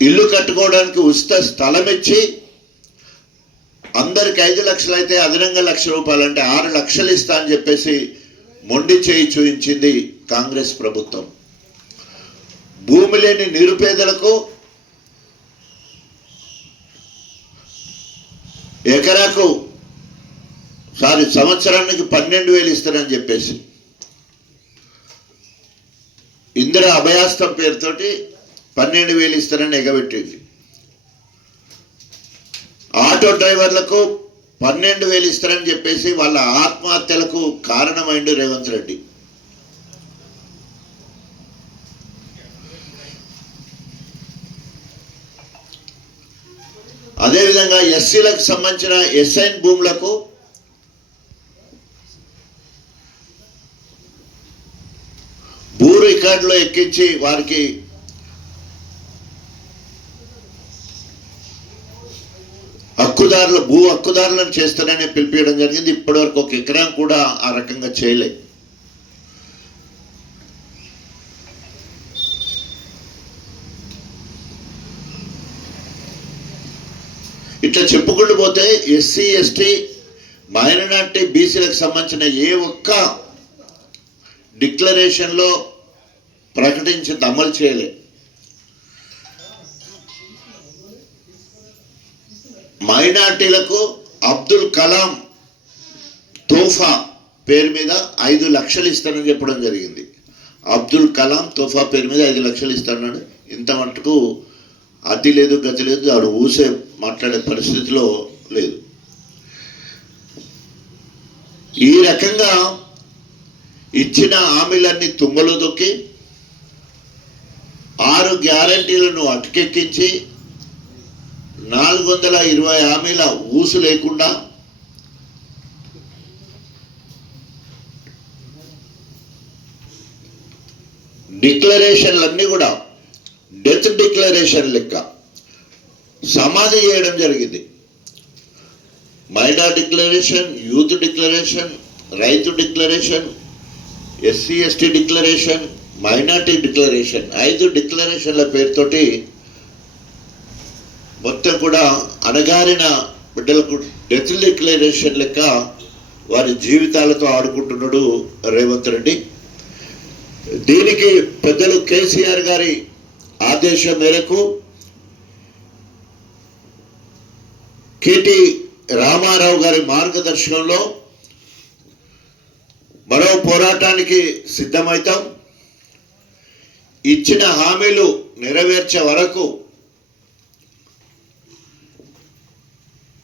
ఇల్లు కట్టుకోవడానికి ఉచిత స్థలం ఇచ్చి అందరికి 5 లక్షలు అయితే అదనంగా ₹1,00,000 అంటే 6 లక్షలు ఇస్తా అని చెప్పేసి మొండి చేయి చూయించింది కాంగ్రెస్ ప్రభుత్వం. భూమి లేని నిరుపేదలకు సంవత్సరానికి 12,000 ఇస్తారని చెప్పేసి ఇందిరా అభయాస్తం పేరుతోటి 12,000 ఇస్తారని ఎగబెట్టింది. ఆటో డ్రైవర్లకు 12,000 ఇస్తారని చెప్పేసి వాళ్ళ ఆత్మహత్యలకు కారణమైండు రేవంత్ రెడ్డి. అదేవిధంగా ఎస్సీలకు సంబంధించిన ఎస్ఐన్ భూములకు భూ రికార్డులో ఎక్కించి వారికి భూ హక్కుదారులను చేస్తారని పిలిపించడం జరిగింది. ఇప్పటివరకు 1 ఎకరం కూడా ఆ రకంగా చేయలేదు. ఇట్లా చెప్పుకుంటూ పోతే ఎస్సీ ఎస్టీ మైనారిటీ బీసీలకు సంబంధించిన ఏ ఒక్క డిక్లరేషన్లో ప్రకటించి అమలు చేయలే. మైనార్టీలకు అబ్దుల్ కలాం తోఫా పేరు మీద 5 లక్షలు ఇస్తానని చెప్పడం జరిగింది. అబ్దుల్ కలాం తోఫా పేరు మీద 5 లక్షలు ఇస్తానన్నాడు. ఇంత మటుకు అతి లేదు గతి లేదు, ఆడు ఊసే మాట్లాడే పరిస్థితిలో లేదు. ఈ రకంగా ఇచ్చిన హామీలన్నీ తుంగలో దొక్కి 6 గ్యారంటీలను అటకెక్కించి 420 హామీల ఊసు లేకుండా డిక్లరేషన్లన్నీ కూడా డెత్ డిక్లరేషన్ లెక్క సమాధి చేయడం జరిగింది. మైనారిటీ డిక్లరేషన్, యూత్ డిక్లరేషన్, రైతు declaration, SC ST declaration, minority declaration, 5 డిక్లరేషన్ల పేరుతోటి మొత్తం కూడా అణగారిన బిడ్డలకు డెత్ డిక్లరేషన్ లెక్క వారి జీవితాలతో ఆడుకుంటున్నాడు రేవంత్ రెడ్డి. దీనికి పెద్దలు కేసీఆర్ గారి ఆదేశం మేరకు కేటీ రామారావు గారి మార్గదర్శనంలో మరో పోరాటానికి సిద్ధమవుతాం. ఇచ్చిన హామీలు నెరవేర్చే వరకు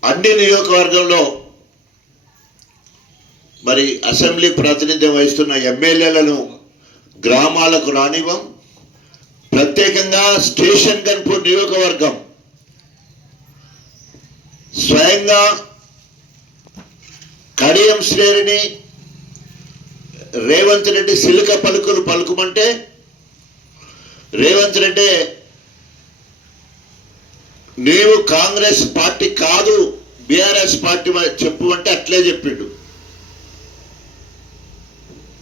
అన్ని నియోజకవర్గంలో మరి అసెంబ్లీ ప్రాతినిధ్యం వహిస్తున్న ఎమ్మెల్యేలను గ్రామాలకు రానివ్వం. ప్రత్యేకంగా స్టేషన్ గన్పూర్ నియోజకవర్గం స్వయంగా కడియం శ్రేణిని రేవంత్ రెడ్డి సిలిక పలుకులు పలుకుమంటే రేవంత్ రెడ్డి నీవు కాంగ్రెస్ పార్టీ కాదు బీఆర్ఎస్ పార్టీ చెప్పు అంటే అట్లే చెప్పిండు.